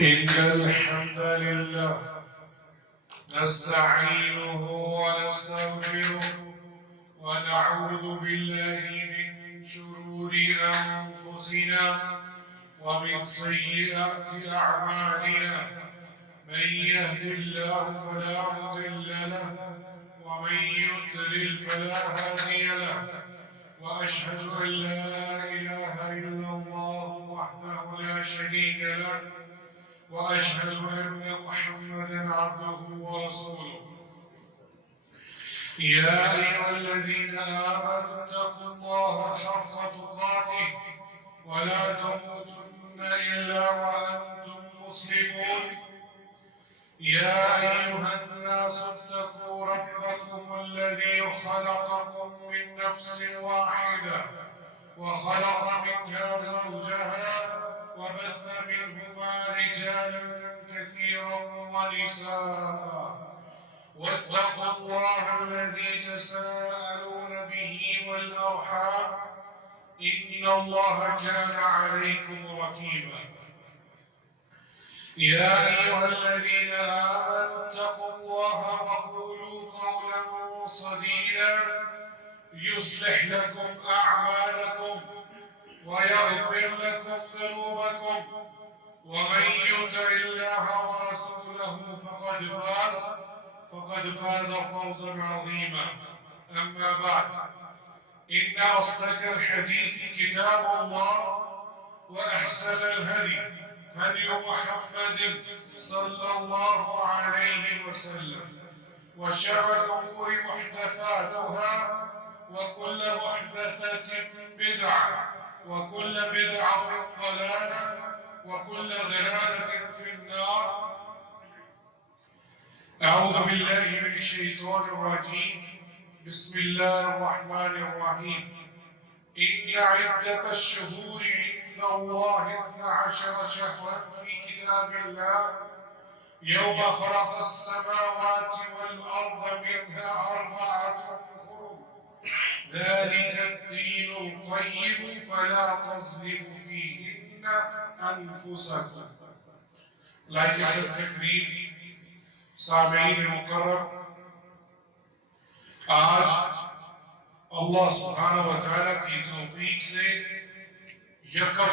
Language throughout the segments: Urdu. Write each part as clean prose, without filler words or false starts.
إن الحمد لله نستعينه ونستغفره ونعوذ بالله من شرور أنفسنا ومن سيئات أعمالنا. من يهد الله فلا مضل له ومن يضلل فلا هادي له، وأشهد أن لا إله إلا الله وحده لا شريك له، وأشهد أن محمدا عبده ورسوله. يا أيها الذين آمنوا اتقوا الله حق تقاته ولا تموتن إلا وأنتم مسلمون. يا أيها الناس اتقوا ربكم الذي خلقكم من نفس واحدة وخلق منها زوجها وبث منهما رجالا كثيرا ونساء، واتقوا الله الذي تساءلون به والأرحام إن الله كان عليكم رقيبا. يا أيها الذين آمنوا اتقوا الله وقولوا قولا سديدا يصلح لكم أعمالكم ويغفر لكم ذنوبكم، ومن يطع الله ورسوله فقد فاز فوزا عظيما. أما بعد، إن أصدق الحديث كتاب الله، وأحسن الهدي هدي محمد صلى الله عليه وسلم، وشر الأمور محدثاتها، وكل محدثة بدعة، وكل بدعة ضلالة، وكل ضلالة في النار. أعوذ بالله من الشيطان الرجيم. بسم الله الرحمن الرحيم. إن عدة الشهور عند الله 12 شهرا في كتاب الله يوم خلق السماوات والأرض منها 4 حرم، ذلك الدين القيم فلا تظلموا فيهن أنفسكم. لائق تقریر سامعین مکرم، آج اللہ سبحانہ و تعالیٰ کی توفیق سے یکم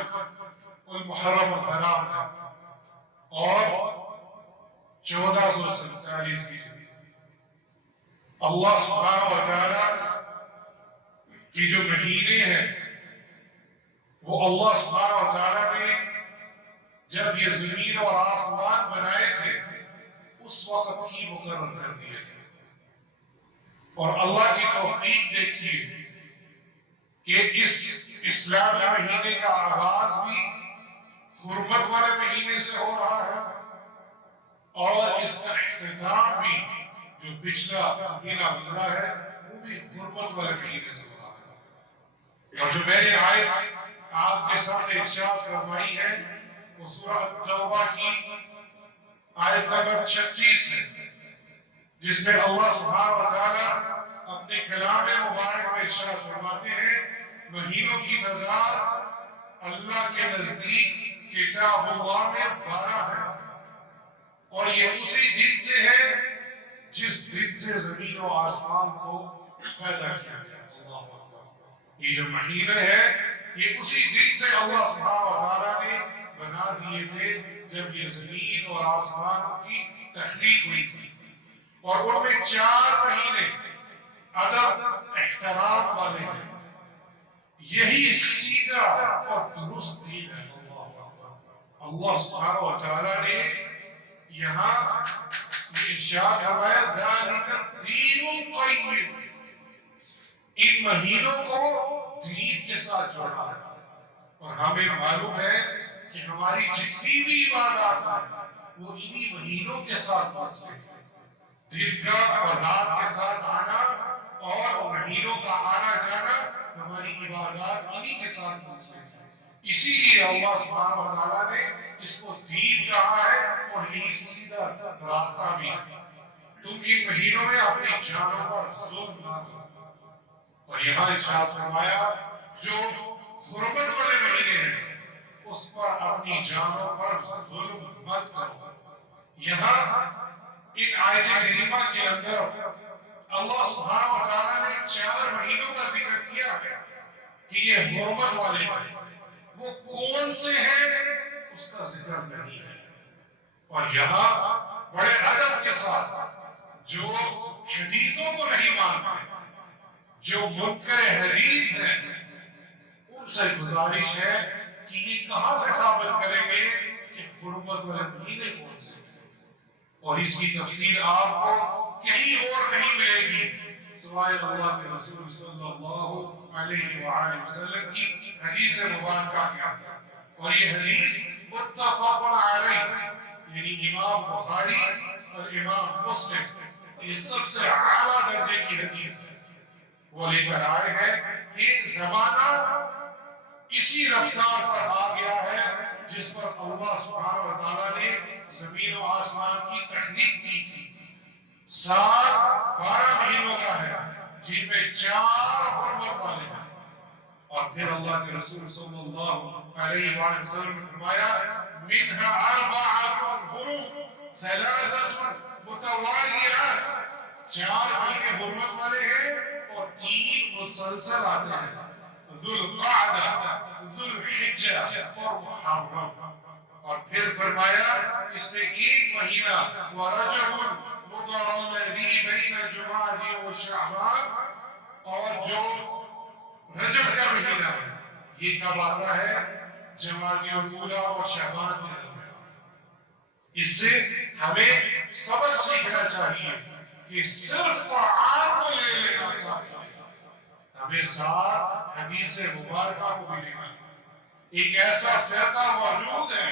المحرم الحرام ہے اور 1447 کی اللہ سبحانہ و تعالیٰ کی جو مہینے ہیں وہ اللہ سبحانہ و تعالیٰ نے جب یہ زمین اور آسمان بنائے تھے اس وقت ہی مقرر کر دیے تھے. اور اللہ کی توفیق دیکھیے کہ اس اسلامی مہینے کا آغاز بھی حرمت والے مہینے سے ہو رہا ہے اور اس کا اختتام بھی جو پچھلا مہینہ گزرا ہے وہ بھی حرمت والے مہینے سے ہو رہا ہے. اور جو میں نے آیت آپ کے سامنے ارشاد فرمائی ہے وہ سورہ توبہ کی آیت نمبر 36 ہے، جس میں اللہ سبحانہ و تعالیٰ اپنے کلام مبارک میں ارشاد فرماتے ہیں مہینوں کی تعداد اللہ کے نزدیک کتاب اللہ میں 12 ہے، اور یہ اسی دن سے ہے جس دن سے زمین و آسمان کو پیدا کیا گیا. اللہ اکبر. یہ جو مہینے ہیں یہ اسی دن سے اللہ سبحانہ و تعالیٰ نے بنا دیے تھے جب یہ زمین اور آسمان کی تخلیق ہوئی تھی. اور ان میں 4 مہینے ادب احترام والے ہیں. یہی سیدھا اور درست دین ہے. اللہ سبحانہ و تعالیٰ نے یہاں یہ ارشاد فرمایا ذالک الدین القیم، ان مہینوں کو دین کے ساتھ جوڑا ہے. اور ہمیں معلوم ہے کہ ہماری جتنی بھی عبادات ہیں وہ انہی مہینوں کے ساتھ منسلک ہیں. دن کا اور رات کے ساتھ آنا اور مہینوں کا آنا جانا ہماری عبادات انہی کے ساتھ منسلک ہیں. اسی لیے اللہ سبحانہ و تعالیٰ نے اس کو دین کہا ہے اور یہی سیدھا راستہ بھی ہے. تم ان مہینوں میں اپنی جانوں پر ظلم نہ کرو. اور یہاں ارشاد فرمایا جو حرمت والے مہینے ہیں اس پر اپنی جانوں پر ظلم مت کرو۔ یہاں ان آیت کریمہ کے اندر اللہ سبحانہ و تعالیٰ نے 4 مہینوں کا ذکر کیا ہے کہ یہ حرمت والے ہیں، وہ کون سے ہیں اس کا ذکر نہیں ہے۔ اور یہاں بڑے ادب کے ساتھ جو حدیثوں کو نہیں مانتے، جو منکر حدیث ہیں، ان سے گزارش ہے کہ یہ کہاں سے ثابت کریں گے کہ حرمت والے مہینے کون سے ہیں، اور اس کی تفصیل آپ کو کہیں اور نہیں ملے گی سوائے اللہ کے رسول صلی اللہ علیہ وآلہ وسلم کی حدیث مبارکہ کے اندر۔ اور یہ حدیث متفق علیہ، یعنی امام بخاری اور امام مسلم یہ سب سے اعلیٰ درجے کی حدیث ہے، وہ لے کر آئے ہیں کہ زمانہ اسی رفتار پر آ گیا ہے جس پر اللہ سبحانہ و تعالیٰ نے زمین و آسمان کی تخلیق کی تھی۔ سال 12 مہینوں کا ہے جن میں 4 حرمت والے ہیں، اور پھر اللہ کے رسول صلی اللہ علیہ وآلہ وسلم نے فرمایا منها 4 حرم 3 متوالیات، 4 مہینے حرمت والے ہیں اور 3 مسلسل آتے ہیں، ذو القعدہ، ذو الحجہ اور محرم۔ اور پھر فرمایا اس میں 1 مہینہ ورجب مضر الذی بین جمادی و شعبان، اور جو رجب کا مہینہ ہے یہ کب آتا ہے؟ جمادی الاولی اور شعبان کے درمیان۔ اس سے ہمیں سبق سیکھنا چاہیے کہ صرف قرآن کو لے لینا کافی ہے، ہمیں ساتھ حدیث مبارکہ کو بھی لینا۔ ایک ایسا فرقہ موجود ہے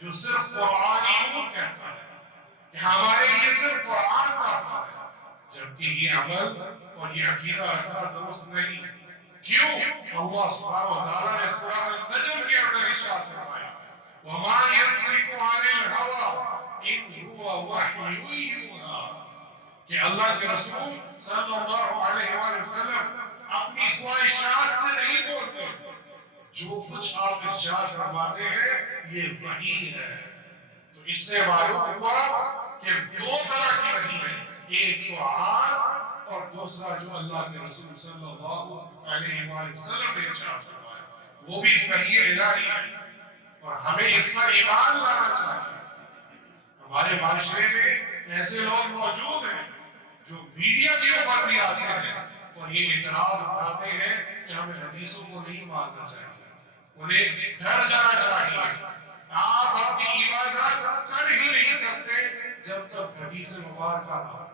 جو صرف قرآنیون کہتا ہے کہ ہمارے لیے صرف قرآن کافی ہے، جبکہ یہ عمل اور یہ عقیدہ رکھنا درست نہیں۔ کیوں؟ اللہ سبحانہ و تعالیٰ نے سورہ النجم کے اندر ارشاد فرمایا وَمَا يَنطِقُ عَنِ الْهَوَىٰ إِنْ هُوَ وَحْيٌ يُوحَىٰ، کہ اللہ کے رسول صلی اللہ علیہ وآلہ وسلم اپنی خواہشات سے نہیں بولتے، جو کچھ آپ ارشاد فرماتے ہیں یہ وحی ہے۔ تو اس سے معلوم ہوا کہ 2 طرح کی وحی ہے، ایک قرآن اور دوسرا جو اللہ کے رسول صلی اللہ علیہ وآلہ وسلم نے ارشاد فرمایا، وہ بھی وحی الہی ہے، اور ہمیں اس پر ایمان لانا چاہیے۔ ہمارے معاشرے میں ایسے لوگ موجود ہیں جو میڈیا کے اوپر بھی آتے ہیں اور یہ اعتراض اٹھاتے ہیں کہ ہمیں حدیثوں کو نہیں ماننا چاہیے، انہیں ڈر جانا چاہیے۔ آپ اپنی عبادت کر ہی نہیں سکتے جب تک حدیث مبارکہ نہ۔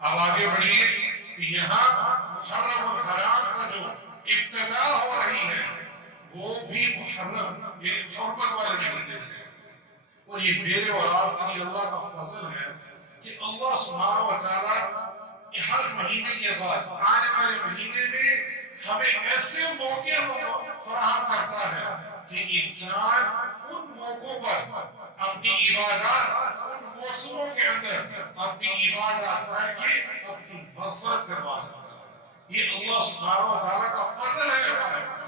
اب آگے بڑھیے کہ یہاں محرم الحرام کا جو ابتدا ہو رہی ہے وہ بھی محرم یہ حرمت والے مہینے سے، اور یہ میرے اور آپ کے لیے اللہ کا فضل ہے کہ اللہ سبحانہ و تعالیٰ ہر مہینے کے بعد آنے والے مہینے میں ہمیں ایسے موقع فراہم کرتا ہے کہ انسان ان موقعوں پر اپنی عبادات، ان موسموں کے اندر اپنی عبادات کر کے اپنی مغفرت کروا سکتا ہے۔ یہ اللہ سبحانہ و تعالیٰ کا فضل ہے ہمارے اوپر۔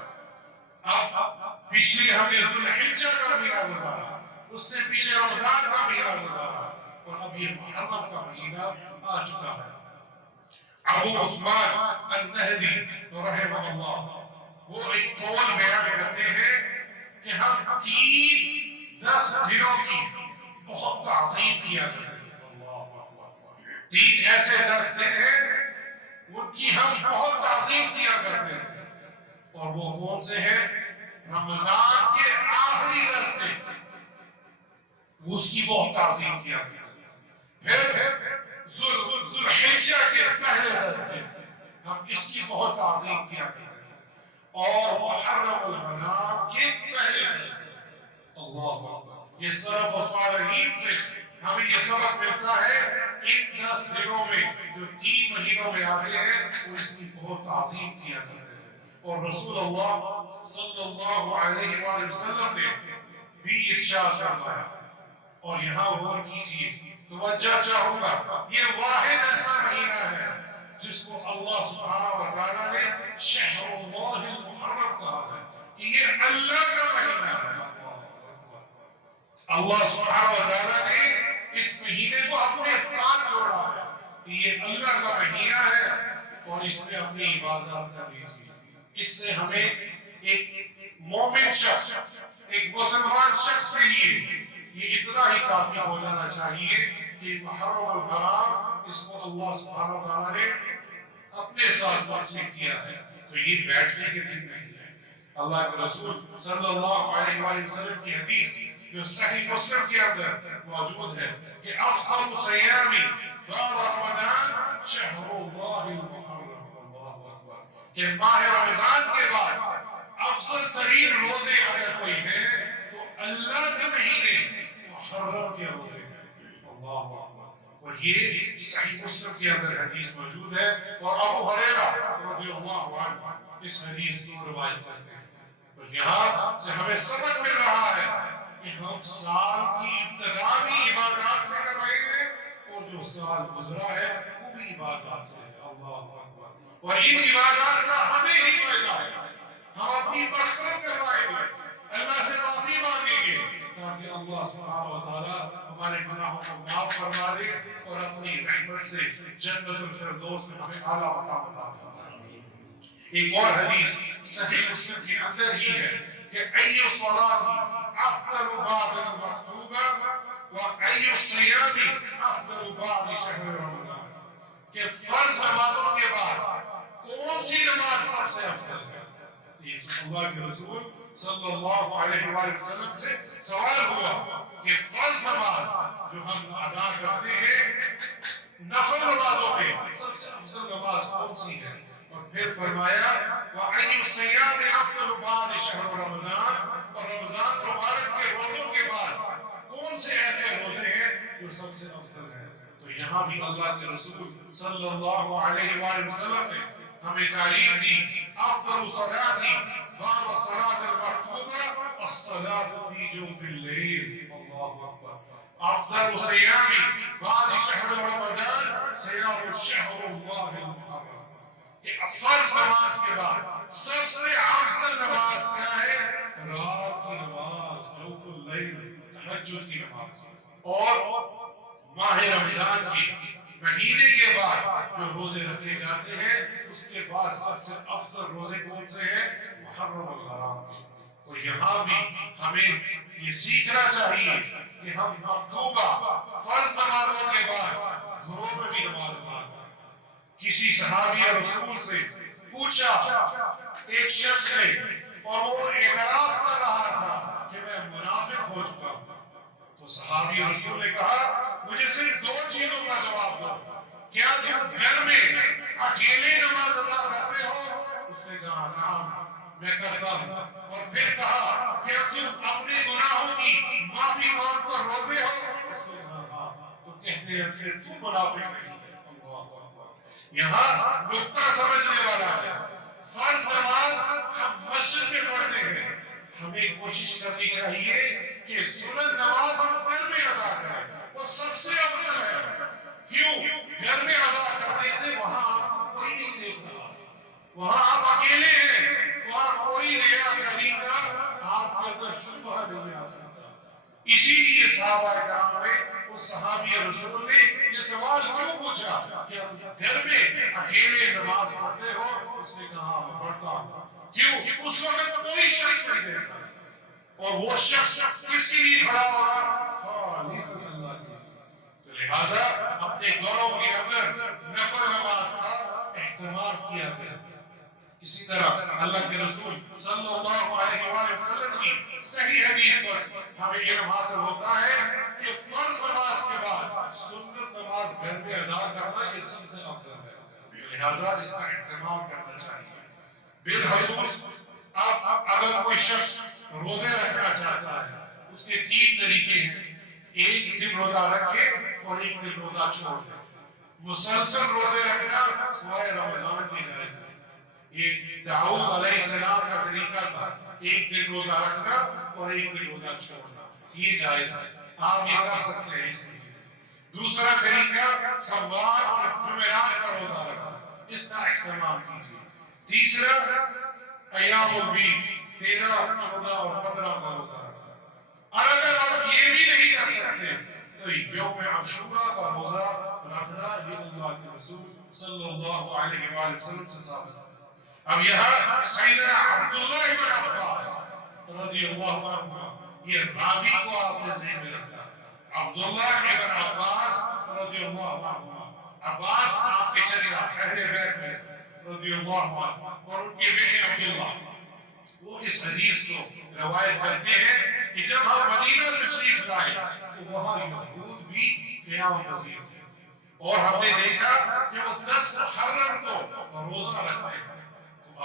اب پچھلی ہم نے ذو الحجہ کا مہینہ گزارا، اس سے پیچھے رمضان کا مہینہ گزارا، اور اب یہ محرم کا مہینہ آ چکا ہے۔ ابو عثمان النہدی رحمہ اللہ وہ ایک قول بیان کرتے ہیں کہ ہم 10 دنوں کی بہت تعظیم کیا کرتے ہیں۔ 3 ایسے 10 دن ہیں ان کی ہم بہت تعظیم کیا کرتے ہیں، اور وہ کون سے ہیں؟ رمضان کے آخری 10 دن اس کی بہت تعظیم کیا کرتے ہیں، پھر ذو الحجہ کے پہلے 10 دن ہم اس کی بہت تعظیم کیا کرتے ہیں، اور محرم الحرام کے پہلے 10 دن۔ اللہ اکبر! یہ سلف و صالحین سے ہمیں یہ سبق ملتا ہے، ان 10 دنوں میں جو 3 مہینوں میں آتے ہیں وہ اس کی بہت تعظیم کیا کرتے ہیں، اور رسول اللہ صلی اللہ علیہ وآلہ وسلم نے بھی ارشاد فرمایا۔ اور یہاں غور کیجیے، توجہ چاہوں گا، یہ واحد ایسا مہینہ ہے جس کو اللہ سبحانہ و تعالیٰ نے شہر اللہ المحرم کہا ہے، کہ یہ اللہ کا مہینہ ہے۔ اللہ سبحانہ و تعالیٰ نے اس مہینے کو اپنے ساتھ جوڑا ہے کہ یہ اللہ کا مہینہ ہے اور اس میں اپنی عبادت کر لیجیے۔ اس سے ہمیں ایک مومن شخص، ایک مسلمان شخص کے لیے یہ اتنا ہی کافی ہو جانا چاہیے کہ محرم الحرام اس کو اللہ سبحانہ و تعالیٰ نے اپنے ساتھ منسوخ کیا ہے، تو یہ بیٹھنے کے دن نہیں ہے۔ اللہ کے رسول صلی اللہ علیہ وآلہ وسلم کی حدیث جو صحیح مسلم کے اندر موجود ہے کہ افضل صیام بعد رمضان شہر اللہ المحرم، اللہ اکبر، کہ ماہ رمضان کے بعد افضل ترین روزے اگر کوئی ہے تو اللہ کے مہینے محرم کے روزے ہیں، اللہ اکبر۔ اور یہ صحیح مسلم کے اندر حدیث موجود ہے، اور ابو ہریرہ رضی اللہ عنہ اس حدیث کو روایت کرتے ہیں۔ تو یہاں سے ہمیں سبق مل رہا ہے کہ ہم سال کی ابتدا بھی عبادات سے کر رہے ہیں اور جو سال گزرا ہے وہ بھی عبادات سے ہے، اللہ اکبر۔ اور ان عبادات کا ہمیں ہی فائدہ ہے، ہم اپنی مغفرت کروائیں گے، اللہ سے معافی مانگیں گے تاکہ اللہ سبحانہ و تعالیٰ ہمارے گناہوں کو معاف فرما دے اور اپنی رحمت سے جنت الفردوس میں ہمیں اعلیٰ مقام عطا فرمائے۔ ایک اور حدیث صحیح مسلم کے اندر ہی ہے کہ ای الصلاۃ افضل بعد المکتوبہ و ای الصیام افضل بعد شہر رمضان، کہ فرض نمازوں کے بعد کون سی نماز سب سے افضل ہے؟ اللہ کے رسول صلی اللہ علیہ وآلہ وسلم سے سوال ہوا کہ فرض نماز جو ہم ادا کرتے ہیں نفل نمازوں میں سب سے افضل نماز کون سی ہے؟ اور پھر فرمایا وَأَيُّ الصِّيَامِ أَفْضَلُ بَعْدَ شَهْرِ رَمَضَانَ، اور رمضان مبارک کے روزوں کے بعد کون سے ایسے روزے ہیں جو سب سے افضل ہیں؟ تو یہاں بھی اللہ کے رسول صلی اللہ علیہ وآلہ وسلم نے ہمیں تعلیم دی افضل صلاة بعد الصلاة المکتوبہ الصلاة فی جوف اللیل، اللہ اکبر، افضل صیام بعد شہر رمضان صیام الشہر اللہ المحرم، کہ فرض نماز کے بعد سب سے افضل نماز کیا ہے؟ رات کی نماز، جوف اللیل، تہجد کی نماز۔ اور ماہ رمضان کی مہینے کے بعد جو روزے رکھے جاتے ہیں اس کے بعد سب سے افضل روزے کون سے ہیں؟ محرم الحرام کے۔ اور یہاں بھی ہمیں یہ سیکھنا چاہیے کہ ہم مکتوبہ فرض نمازوں کے بعد گھروں میں بھی نماز ادا کریں۔ کسی صحابی رسول سے پوچھا ایک شخص نے، اور وہ اعتراف کر رہا تھا کہ میں منافق ہو چکا ہوں، تو صحابی رسول نے کہا مجھے صرف دو چیزوں کا جواب دو، کیا تم گھر میں اکیلے نماز ادا کرتے ہو؟ اس نے کہا نعم میں کرتا ہوں۔ اور پھر کہا کیا تم اپنے گناہوں کی معافی مانگ کر روتے ہو؟ اس نے کہا ہاں۔ تو کہتے ہیں پھر تو منافق نہیں ہے، اللہ اکبر۔ یہاں نقطہ سمجھنے والا ہے، فرض نماز ہم مسجد میں پڑھتے ہیں، ہمیں کوشش کرنی چاہیے کہ سنت نماز ہم گھر میں ادا کریں، وہ سب سے افضل ہے۔ کیوں؟ گھر میں ادا کرنے سے وہاں آپ کو کوئی نہیں دیکھ رہا، وہاں آپ اکیلے ہیں، وہاں کوئی ریا کاری کا آپ کے اندر شبہ نہیں آ سکتا۔ اسی لیے صحابہ کرام نے اس صحابی رسول نے یہ سوال کیوں پوچھا کہ آپ گھر میں اکیلے نماز پڑھتے ہو؟ اس نے کہا میں پڑھتا ہوں۔ کیوں؟ اس وقت کوئی شخص نہیں دیکھتا، اور وہ شخص کس کے لیے کھڑا ہوگا؟ خالص اللہ کے لیے۔ تو لہٰذا اپنے گھروں کے اندر نفل نماز کا اہتمام کیا گیا۔ اسی طرح اللہ کے رسول صلی اللہ علیہ وآلہ وسلم کی صحیح حدیث پر ہمیں یہ حاصل ہوتا ہے کہ فرض نماز کے بعد سنت نماز گھر میں ادا کرنا یہ سب سے افضل ہے، لہٰذا اس کا اہتمام کرنا چاہیے۔ بالخصوص اگر کوئی شخص روزے رکھنا چاہتا ہے اس کے تین طریقے ہیں، ایک دن روزہ رکھے اور ایک دن روزہ چھوڑ دے۔ مسلسل روزے رکھنا سوائے رمضان کی جائز ہے، یہ داؤد علیہ السلام کا طریقہ تھا، ایک دن روزہ رکھنا اور ایک دن روزہ چھوڑنا، یہ جائز ہے، آپ یہ کر سکتے ہیں اس میں۔ دوسرا طریقہ سوال اور جمعرات کا روزہ رکھنا، اس کا اہتمام کیجیے۔ تیسرا ایام البید، 13, 14 اور 15 کا روزہ رکھنا. اور اگر آپ یہ بھی نہیں کر سکتے تو یوم عاشورہ کا روزہ رکھنا یہ اللہ کے رسول صلی اللہ علیہ وآلہ وسلم سے ثابت ہے. اب یہاں سیدنا عبداللہ ابن عباس رضی اللہ عنہ یہ راوی کو آپ نے ذہن میں رکھنا. عبداللہ ابن عباس رضی اللہ عنہ، عباس آپ کے چچا اہل بیت میں سے رضی اللہ عنہ، اور ان کے بیٹے عبداللہ، وہ اس حدیث کو روایت کرتے ہیں کہ جب ہم مدینہ تشریف لائے تو وہاں یہود بھی قیام پذیر تھے، اور ہم نے دیکھا کہ وہ 10 محرم کو روزہ رکھتے ہیں.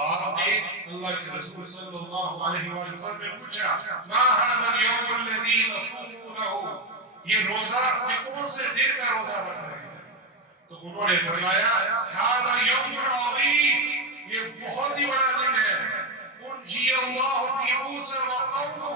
آپ نے اللہ کے رسول صلی اللہ علیہ وآلہ وسلم نے پوچھا ما هذا اليوم الذي نصوم له، یہ روزہ یہ کون سے دن کا روزہ رکھ رہے ہیں؟ تو انہوں نے فرمایا هذا يوم عظيم، یہ بہت ہی بڑا دن ہے. انجی اللہ فی موسیٰ وقومہ،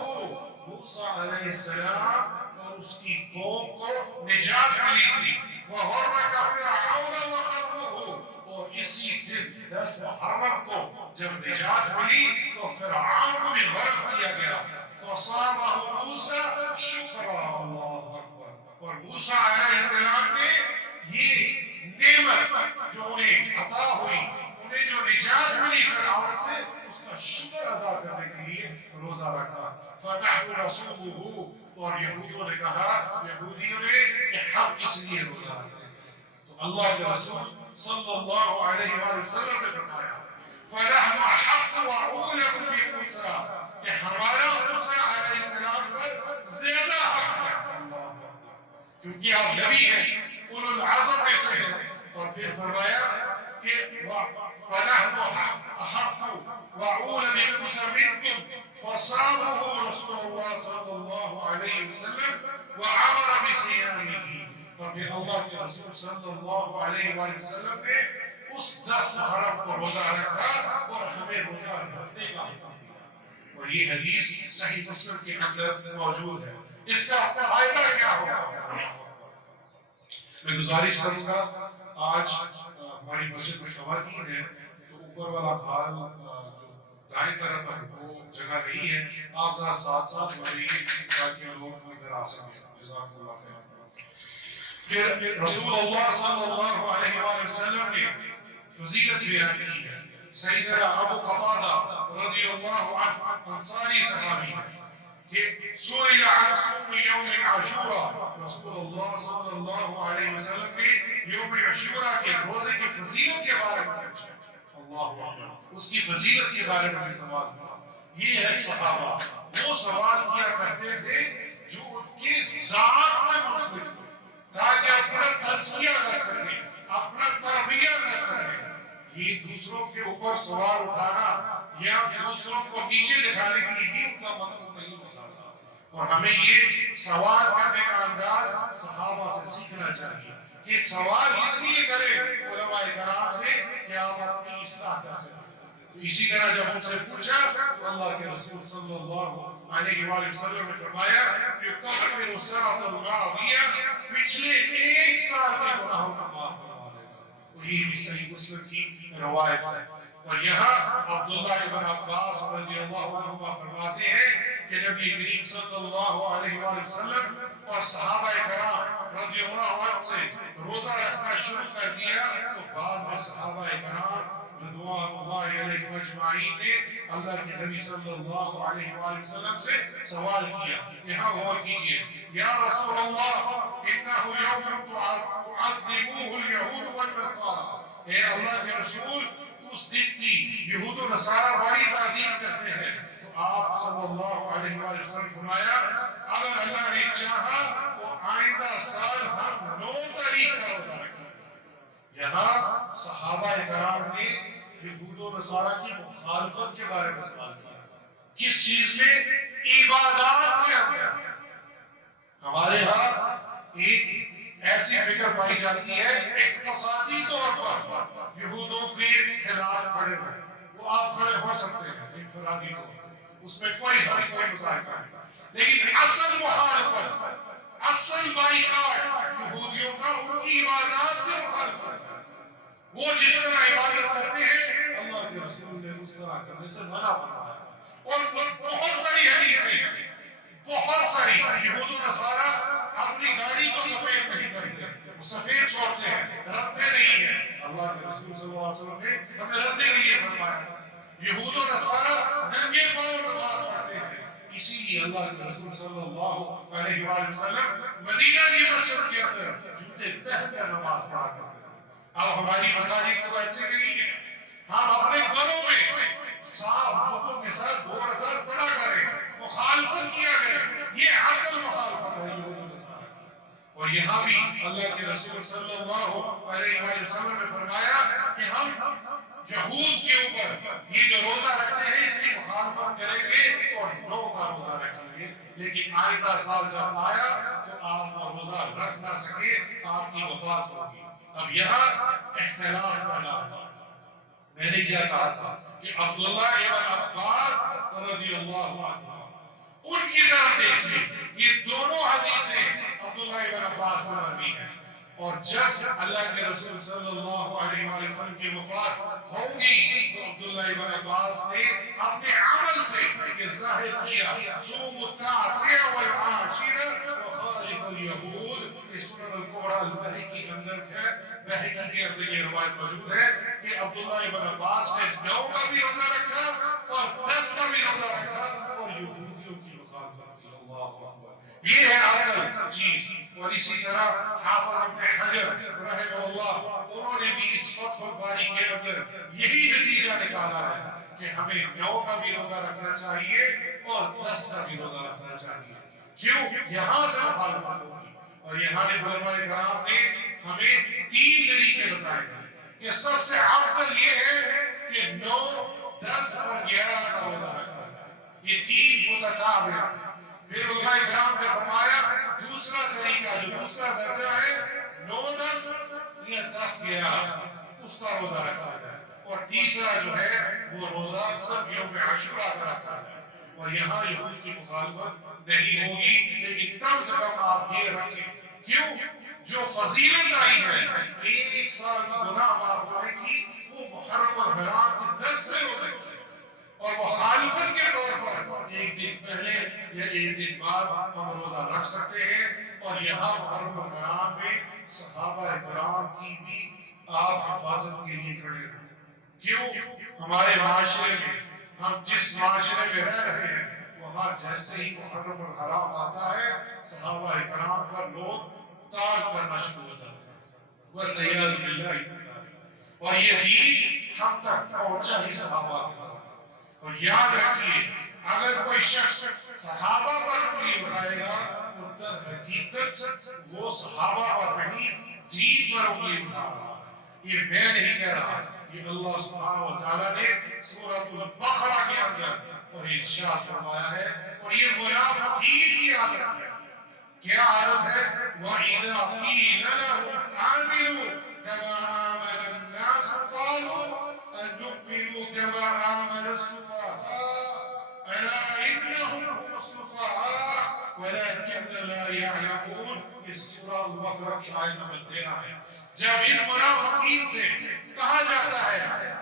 موسیٰ علیہ السلام اور اس کی قوم کو نجات ملی تھی. وَغَرَّقَ فِرْعَوْنَ وَقَوْمُهُ، اور اسی دن 10 محرم کو جب نجات ملی تو فرعون کو بھی غرق کیا گیا. فَصَامَهُ مُوسَىٰ شُكْرًا، اللہ اکبر. اور موسیٰ علیہ السلام نے یہ نعمت جو انہیں عطا ہوئی، انہیں جو نجات ملی فرعون سے، اس کا شکر ادا کرنے کے لیے روزہ رکھا. فَنَحْنُ نَصُومُهُ، اور یہودوں نے کہا، یہودیوں نے کہ ہم اس لیے روزہ رکھتے ہیں. تو اللہ کے رسول صلی اللہ علیہ وآلہ وسلم نے فرمایا فَنَحْنُ أَحَقُّ وَأَوْلَىٰ بِمُوسَىٰ، کہ ہمارا موسیٰ علیہ السلام پر زیادہ حق ہے، کیونکہ آپ نبی ہیں، اولو العزم میں سے ہیں. اور پھر فرمایا کہ فَنَحْنُ أَحَقُّ وَأَوْلَىٰ بِمُوسَىٰ مِنكُمْ فَصَامَهُ رسول اللہ صلی اللہ علیہ وسلم وَعَمَرَ بِصِيَامِهِ. اور پھر اللہ کے رسول صلی اللہ علیہ وآلہ وسلم نے اس 10 محرم کو روزہ رکھا اور ہمیں روزہ رکھنے کا حکم دیا. اور یہ حدیث صحیح مسلم کے اندر موجود ہے. اس کا فائدہ کیا ہوگا؟ میں گزارش کروں گا، آج ہماری مسجد میں خواتین ہیں تو اوپر والا ہال جو دائیں طرف ہے وہ جگہ نہیں ہے، آپ ذرا ساتھ ساتھ بڑھائیے تاکہ لوگ ادھر آ سکیں. جزاک اللہ خیر. پھر رسول اللہ صلی اللہ علیہ وآلہ وسلم نے فضیلت بیان کی ہے. سیدنا ابو قتادہ رضی اللہ عنہ انصاری صحابی ہے کہ سئل عن صوم یوم عاشورہ، رسول اللہ صلی اللہ علیہ وسلم نے یوم عاشورہ کے روزے کی فضیلت کے بارے میں پوچھا. اللہ اکبر، اس کی فضیلت کے بارے میں بھی سوال ہوا. یہ ہے صحابہ وہ سوال کیا کرتے تھے جو ان کی ذات سے منسلک ہو، تاکہ اپنا تزکیہ کر سکیں، اپنا تربیہ کر سکیں. یہ دوسروں کے اوپر سوال اٹھانا یا دوسروں کو نیچے دکھانے کے لیے ان کا مقصد نہیں ہوتا تھا. اور ہمیں یہ سوال کرنے کا انداز صحابہ سے سیکھنا چاہیے کہ سوال اس لیے کریں علماء کرام سے کہ آپ اپنی اصلاح کر سکیں. اسی طرح جب ان سے پوچھا تو اللہ کے رسول صلی اللہ علیہ وآلہ وسلم نے فرمایا کہ کفر السنۃ الماضیہ، پچھلے 1 سال کے گناہوں کو معاف فرما دے گا. وہی صحیح مسلم کی روایت ہے. اور یہاں عبداللہ ابن عباس رضی اللہ عنہ فرماتے ہیں کہ نبی کریم صلی اللہ علیہ وآلہ وسلم اور صحابہ کرام رضی اللہ عنہ سے روزہ رکھنا شروع کر دیا تو بعد میں صحابہ کرام رضوان اللہ علیہ اجمعین نے اللہ کے نبی صلی اللہ علیہ وآلہ وسلم سے سوال کیا. یہاں غور کیجئے، یا رسول اللہ انہو یوم تعظموہ الیہود والنصارى، اے اللہ کے رسول اس دن کی یہود و نصارہ بڑی تعظیم کرتے ہیں. تو آپ صلی اللہ علیہ وآلہ وسلم فرمایا اگر اللہ نے چاہا تو آئندہ سال ہم 9 تاریخ کا روزہ رکھیں. یہاں صحابہ کرام نے یہود و نصارہ کی مخالفت کے بارے میں سوال کیا. کس چیز میں؟ عبادات کے اندر. ہمارے ہاں ایک ایسی فکر پائی جاتی ہے اقتصادی طور پر یہودوں کے خلاف کھڑے ہوئے. وہ آپ کھڑے ہو سکتے ہیں انفرادی طور پر، اس میں کوئی حرج کوئی مذاکرہ نہیں، لیکن اصل مخالفت، اصل بائیکاٹ یہودیوں کا ان کی عبادات سے مخالفت. وہ جس طرح عبادت کرتے ہیں اللہ کے رسول نے اس طرح کرنے سے منع فرمایا. اور بہت ساری حدیثیں، بہت ساری یہود و نصارہ اپنی گاڑی کو سفید نہیں کرتے، وہ سفید چھوڑتے ہیں، رکھتے نہیں ہیں۔ اللہ کے رسول صلی اللہ علیہ وسلم نے ہمیں رکھنے کے لیے فرمایا۔ یہود و نصارہ ننگے پاؤں نماز پڑھتے ہیں، اسی لیے اللہ کے رسول صلی اللہ علیہ وآلہ وسلم مدینہ کی مسجد کے اندر جوتے پہن کر نماز پڑھا کرتے ہیں۔ اب ہماری مساجد تو ایسے نہیں ہے، ہم اپنے گھروں میں صاف جوتوں کے ساتھ 2 رکعت پڑھا کریں، مخالفت کیا کریں۔ یہ اصل مخالفت ہے یہود و نصارہ کی۔ اور یہاں بھی اللہ کے رسول صلی اللہ علیہ وآلہ وسلم نے فرمایا کہ ہم یہود کے اوپر یہ جو روزہ رکھتے ہیں اس کی مخالفت کریں گے اور 9 کا روزہ رکھیں گے، لیکن آئندہ سال جب آیا تو آپ وہ روزہ رکھ نہ سکے، آپ کی وفات ہوگی۔ اب یہاں اختلاف کا نام، میں نے کیا کہا تھا کہ عبداللہ ابن عباس رضی اللہ عنہ، ان کی طرف دیکھیے، یہ دونوں حدیثیں عبداللہ ابن عباس سے مروی ہیں، اور جب اللہ کے رسول صلی اللہ علیہ وآلہ وسلم کی وفات ہوگی تو عبداللہ ابن عباس نے اپنے عمل سے یہ ظاہر کیا، صوم التاسع والعاشر وخالف اليہود۔ اس سنن الکبریٰ البہقی کے اندر ہے، بہقی کے اندر یہ روایت موجود ہے کہ عبداللہ ابن عباس نے 9 کا بھی روزہ رکھا اور 10 کا بھی روزہ رکھا اور یہودیوں کی مخالفت کی۔ اللہ اکبر، یہ ہے اصل چیز۔ اور اسی طرح حافظ ابن حجر رحمہ اللہ، انہوں نے بھی اس فتح الباری کے اندر یہی نتیجہ نکالا ہے کہ ہمیں 9 کا بھی روزہ رکھنا چاہیے اور 10 کا بھی روزہ رکھنا چاہیے۔ کیوں؟ یہاں سے مخالفت ہوگی۔ اور یہاں نے علماء کرام نے ہمیں 3 طریقے بتائے ہیں کہ سب سے افضل یہ ہے کہ 9، 10 اور 11 کا روزہ رکھا جائے، یہ 3 متتابع ہیں۔ پھر علماء کرام نے فرمایا دوسرا طریقہ، جو دوسرا درجہ ہے، 9، 10 یا 10، 11 اس کا روزہ رکھا جائے، اور تیسرا جو ہے وہ روزہ صرف یوم عاشوراء کا رکھا جائے۔ اور یہاں یہود کی مخالفت نہیں ہوگی، لیکن کم سے کم آپ یہ رکھیں، کیوں؟ جو فضیلت آئی ہے 1 سال کی گناہ معاف ہونے کی، وہ محرم الحرام کے 10ویں روزے کی ہے، اور مخالفت کے طور پر 1 دن پہلے یا 1 دن بعد ہم روزہ رکھ سکتے ہیں۔ اور یہاں محرم الحرام میں صحابہ کرام کی بھی آپ حفاظت کے لیے کھڑے ہیں۔ کیوں؟ ہمارے معاشرے میں، ہم جس معاشرے میں رہ رہے ہیں، وہاں جیسے ہی محرم الحرام آتا ہے صحابہ کرام پر لوگ تال کرنا شروع ہو جاتے ہیں، والعیاذ باللہ۔ اور یہ دین ہم تک پہنچا ہی صحابہ کے بعد۔ اور یاد رکھیے، اگر کوئی شخص صحابہ پر انگلی اٹھائے گا تو در حقیقت وہ صحابہ پر نہیں، دین پر انگلی اٹھا رہا ہے۔ یہ میں نہیں کہہ رہا، یہ اللہ سبحانہ وتعالیٰ نے سورۃ البقرہ کے اندر اور ارشاد فرمایا ہے۔ اور یہ منافقین کی عادت ہے۔ کیا عادت ہے؟ وَإِذَا قِيلَ لَهُمْ آمِنُوا كَمَا آمَنَ النَّاسُ قَالُوا أَنُؤْمِنُ كَمَا آمَنَ السُّفَهَاءُ أَلَا إِنَّهُمْ هُمُ السُّفَهَاءُ وَلَكِنَّ لَا يَعْلَمُونَ۔ اس سورہ البقرہ کی آیت نمبر 13 ہے۔ جب ان منافقین سے کہا جاتا ہے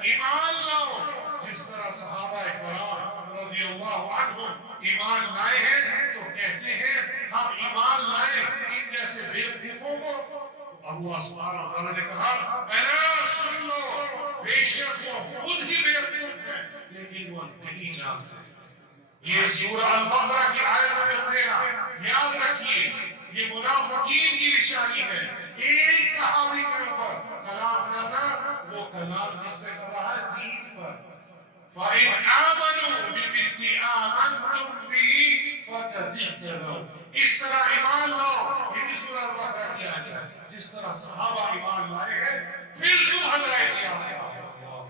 ایمان لاؤ، جس طرح صحابہ کرام رضی اللہ عنہم ایمان لائے ہیں، تو کہتے ہیں ہم ایمان لائے ان جیسے بیوقوفوں کو۔ اللہ سبحانہ وتعالیٰ نے کہا الا سن لو، بے شک وہ خود ہی بیوقوف ہیں لیکن وہ نہیں جانتے۔ یہ سورہ البقرہ کی آیت نمبر 13 یاد رکھیے، یہ منافقین کی نشانی ہے۔ ایک صحابی کے اوپر کلام کرنا، وہ کلام کس پہ کر رہا ہے؟ دین پر۔ فَإِنْ آمَنُوا بِمِثْلِ آمَنْتُمْ بِهِ فَقَدِ اهْتَدَوْا۔ اس طرح ایمان لاؤ، یہ بھی سورہ البقرہ کی آیت ہے، جس طرح صحابہ ایمان لائے ہیں پھر تم ہدایت یافتہ ہو۔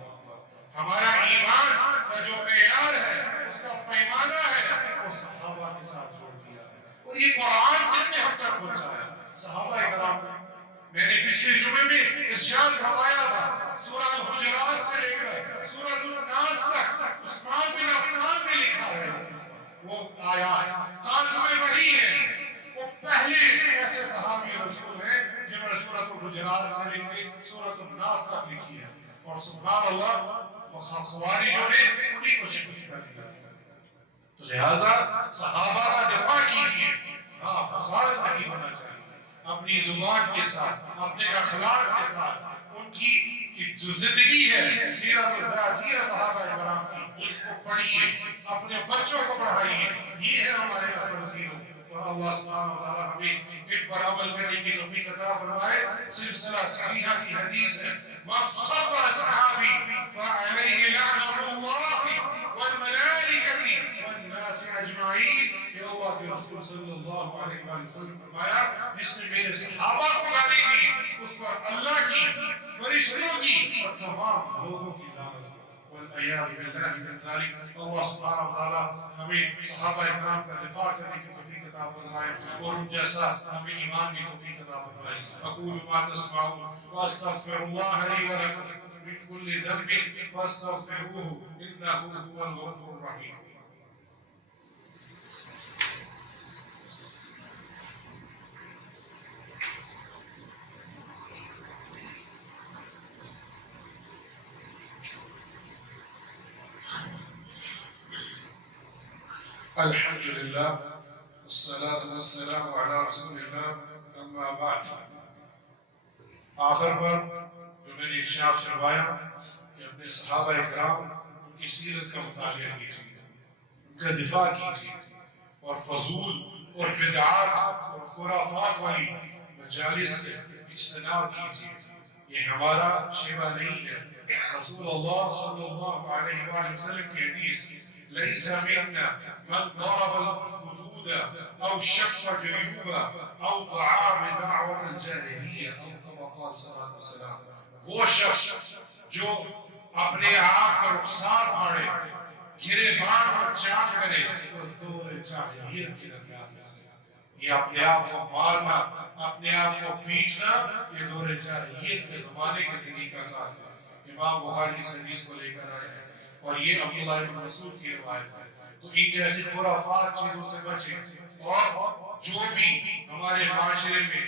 ہمارا ایمان کا جو معیار ہے، اس کا پیمانہ ہے، وہ صحابہ کے ساتھ جوڑ دیا ہے۔ اور یہ قرآن کس نے ہم تک پہنچایا؟ صحابہ کرام۔ میں نے پچھلے جمعے میں ارشاد فرمایا تھا، سورہ الحجرات سے لے کر سورہ الناس تک عثمان بن عفان نے لکھا ہے وہ آیات، ترجمے وہی ہیں۔ وہ پہلے ایسے صحابی رسول ہیں جنہوں نے سورہ الحجرات سے لے کے سورہ الناس تک لکھی ہے۔ اور سبحان اللہ، خوارجوں نے انہی کو شہید کر دیا۔ لہذا صحابہ کا دفاع کیجیے، ہاں فساد نہیں ہونا چاہیے، اپنی زبان کے ساتھ، اپنے اخلاق کے ساتھ، ان کی جو زندگی ہے سیرت و ذاتیہ صحابہ کرام کی، اس کو پڑھیے، اپنے بچوں کو پڑھائیے، یہ ہے ہمارے اصل ہیرو۔ اور اللہ سبحانہ و تعالیٰ ہمیں ان پر عمل کرنے کی توفیق عطا فرمائے۔ سلسلہ صحیحہ کی حدیث ہے، من صب اصحابی فعلیہ لعنۃ اللہ والملائکۃ والناس اجمعین۔ کہ اللہ کے رسول صلی اللہ علیہ وسلم فرمایا، جس نے میرے صحابہ کو گالی دی، اس پر اللہ کی، فرشتوں کی اور تمام لوگوں کی لعنت ہو۔ والعیاذ باللہ من ذلک۔ اللہ سبحانہ و تعالیٰ ہمیں صحابہ کرام کا دفاع کرنے کی توفیق عطا فرمائے اور ان جیسا ہمیں ایمان کی توفیق عطا فرمائے۔ اقول ما تسمعون واستغفر الله لي ولكم من كل ذنب فاستغفروه انه هو الغفور الرحيم۔ الحمد للہ والصلاة والسلام علی رسول اللہ، اما بعد۔ آخر پر جو میں نے ارشاد فرمایا کہ اپنے صحابہ کرام ان کی سیرت کا مطالعہ کیجیے، ان کا دفاع کیجیے، اور فضول اور بدعات اور خرافات والی مجالس سے اجتناب کیجیے۔ یہ ہمارا شیوہ نہیں ہے۔ رسول اللہ صلی اللہ علیہ وآلہ وسلم کی حدیث، ليس منا من ضرب الخدود أو شق جيوبا أو دعا بدعوة الجاهلية أو كما قال صلى الله عليه وسلم۔ وہ شخص جو اپنے آپ کا رخسار پاڑے، گرے بار اور چاک کرے، وہ دور جاہلیت کی درمیان میں سے۔ یہ اپنے آپ کو مارنا، اپنے آپ کو پیٹنا، یہ دور جاہلیت کے زمانے کے طریقہ کار ہے۔ امام بخاری اس حدیث کو لے کر آئے ہیں، اور یہ عبداللہ بن مسعود کی روایت ہے۔ تو ان جیسی خرافات چیزوں سے بچیں، اور جو بھی ہمارے معاشرے میں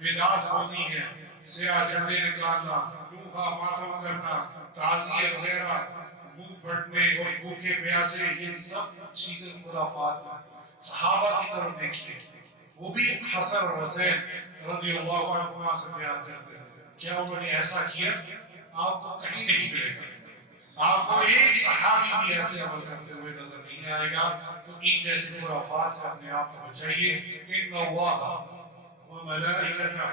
بدعات ہوتی ہیں، سیاہ جھنڈے نکالنا، لوہا ماتم کرنا، تعزیے وغیرہ، منہ پھٹنے اور بھوکے پیاسے، یہ سب چیزیں خرافات ہیں۔ صحابہ کی طرف دیکھیے، وہ بھی حسن اور حسین رضی اللہ عنہما سے بیان کرتے ہیں، کیا انہوں نے ایسا کیا؟ آپ کو کہیں نہیں ملے گا، آپ کو ایک صحابی بھی ایسے عمل کرتے ہوئے نظر نہیں آئے گا۔ تو ان جیسے خرافات سے اپنے آپ کو بچائیے۔ ان اللہ وملائکتہ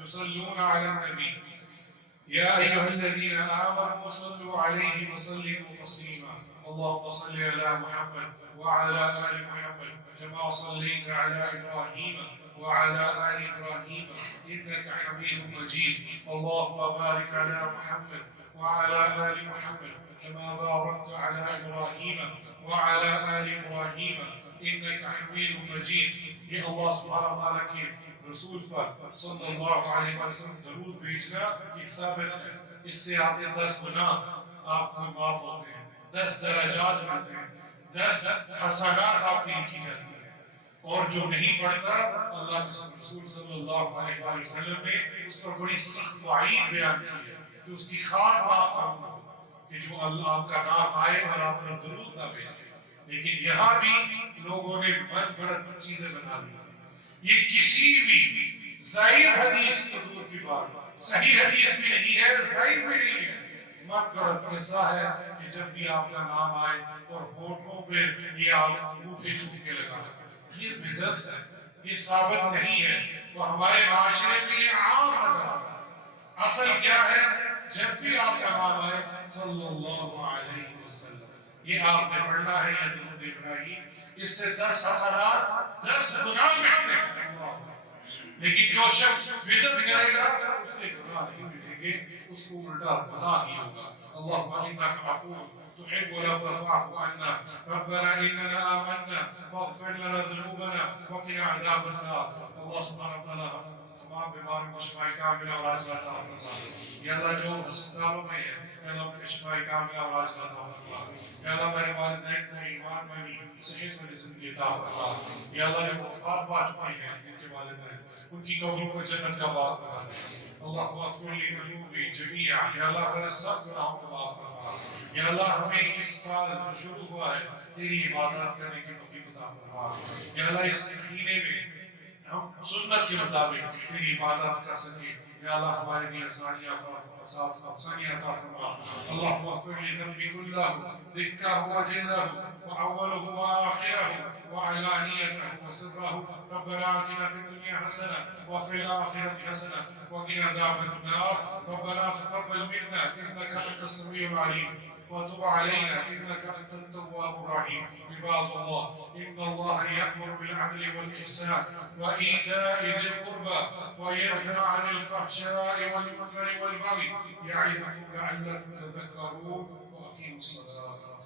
یصلون علی النبی یا ایھا الذین آمنوا صلوا علیہ وسلموا تسلیما۔ اللهم صل علی محمد وعلى آل محمد كما صليت على إبراهيم وعلى آل إبراهيم إنك حميد مجيد۔ اللهم بارك على محمد وعلى آل محمد كما باركت على إبراهيم وعلى آل إبراهيم إنك حميد مجيد۔ یہ اللہ سبحانہ وتعالیٰ کے رسول پر صلی اللہ علیہ وسلم درود بھیجنا یہ ثابت ہے۔ اس سے آپ کے 10 گناہ آپ کو معاف ہوتے ہیں، 10 درجات ملتے ہیں، 10 حسنات آپ کی لکھی جاتی ہیں۔ اور جو نہیں پڑھتا، اللہ کے رسول صلی اللہ علیہ وسلم نے اس پر بڑی سخت وعید بیان کی ہے کہ اس کی خواہ قبول ہو، کہ جو اللہ آپ کا نام آئے اور آپ پر درود نہ بھیجے۔ لیکن یہاں بھی لوگوں نے بد بڑت چیزیں بنا لی۔ یہ کسی بھی ضعیف حدیث کی دور کی بات، صحیح حدیث بھی نہیں ہے، ضعیف بھی نہیں ہے۔ مت بڑت قصہ ہے کہ جب بھی آپ کا نام آئے اور ہونٹوں پہ یہ آپ انگوٹھے چھوٹ کے لگا، یہ بدعت ہے، یہ ثابت نہیں ہے۔ وہ ہمارے معاشرے میں یہ عام نظر آتا ہے۔ اصل کیا ہے؟ جب بھی آپ کا نام آئے صلی اللہ علیہ وسلم، یہ آپ نے پڑھنا ہے یا درود ابراہیم، اس سے 10 حسنات، 10 گناہ مٹتے ہیں۔ لیکن جو شخص بدعت کرے گا اس کے گناہ نہیں مٹیں گے، اس کو الٹا گناہ ہی ہوگا۔ اللهم انك عفو تحب العفو فاعف عنا ربنا اننا آمنا فاغفر لنا ذنوبنا وقنا عذاب النار۔ اللہ سبحانہ وتعالی تمام بیماروں کو شفا کاملہ اور عاجلہ عطا فرما۔ یا اللہ جو ہسپتالوں میں ہیں، یا اللہ ان کو شفا کاملہ اور عاجلہ عطا فرما۔ یا اللہ میرے والدین کو ایمان والی صحت والی زندگی عطا فرما۔ یا اللہ جو وفات پا چکے ہیں ان کے والدین، ان کی قبروں کو جنت کا باغ بنا دے۔ اللهم اغفر لي ذنوبي جميعا، یا اللہ میرے سب گناہوں کو معاف فرما۔ یا اللہ ہمیں اس سال جو شروع ہوا ہے تیری عبادت کرنے کی توفیق عطا فرما یا اللہ اس مہینے میں ہم سنت کے مطابق تیری عبادت کر سکیں یا اللہ ہمارے لیے آسانیاں عطا فرما اللهم اغفر لي ذنبي كله دكه وجله وأوله وآخره وعلانيته وسره ربنا آتنا في الدنيا حسنة وفي الآخرة حسنة وقنا عذاب النار ربنا تقبل منا إنك أنت السميع العليم وتب علينا إنك أنت التواب الرحيم عباد الله إن الله يأمر بالعدل والإحسان وإيتاء ذي القربى وينهى عن الفحشاء والمنكر والبغي يعظكم لعلكم تذكرون وأقيموا الصلاة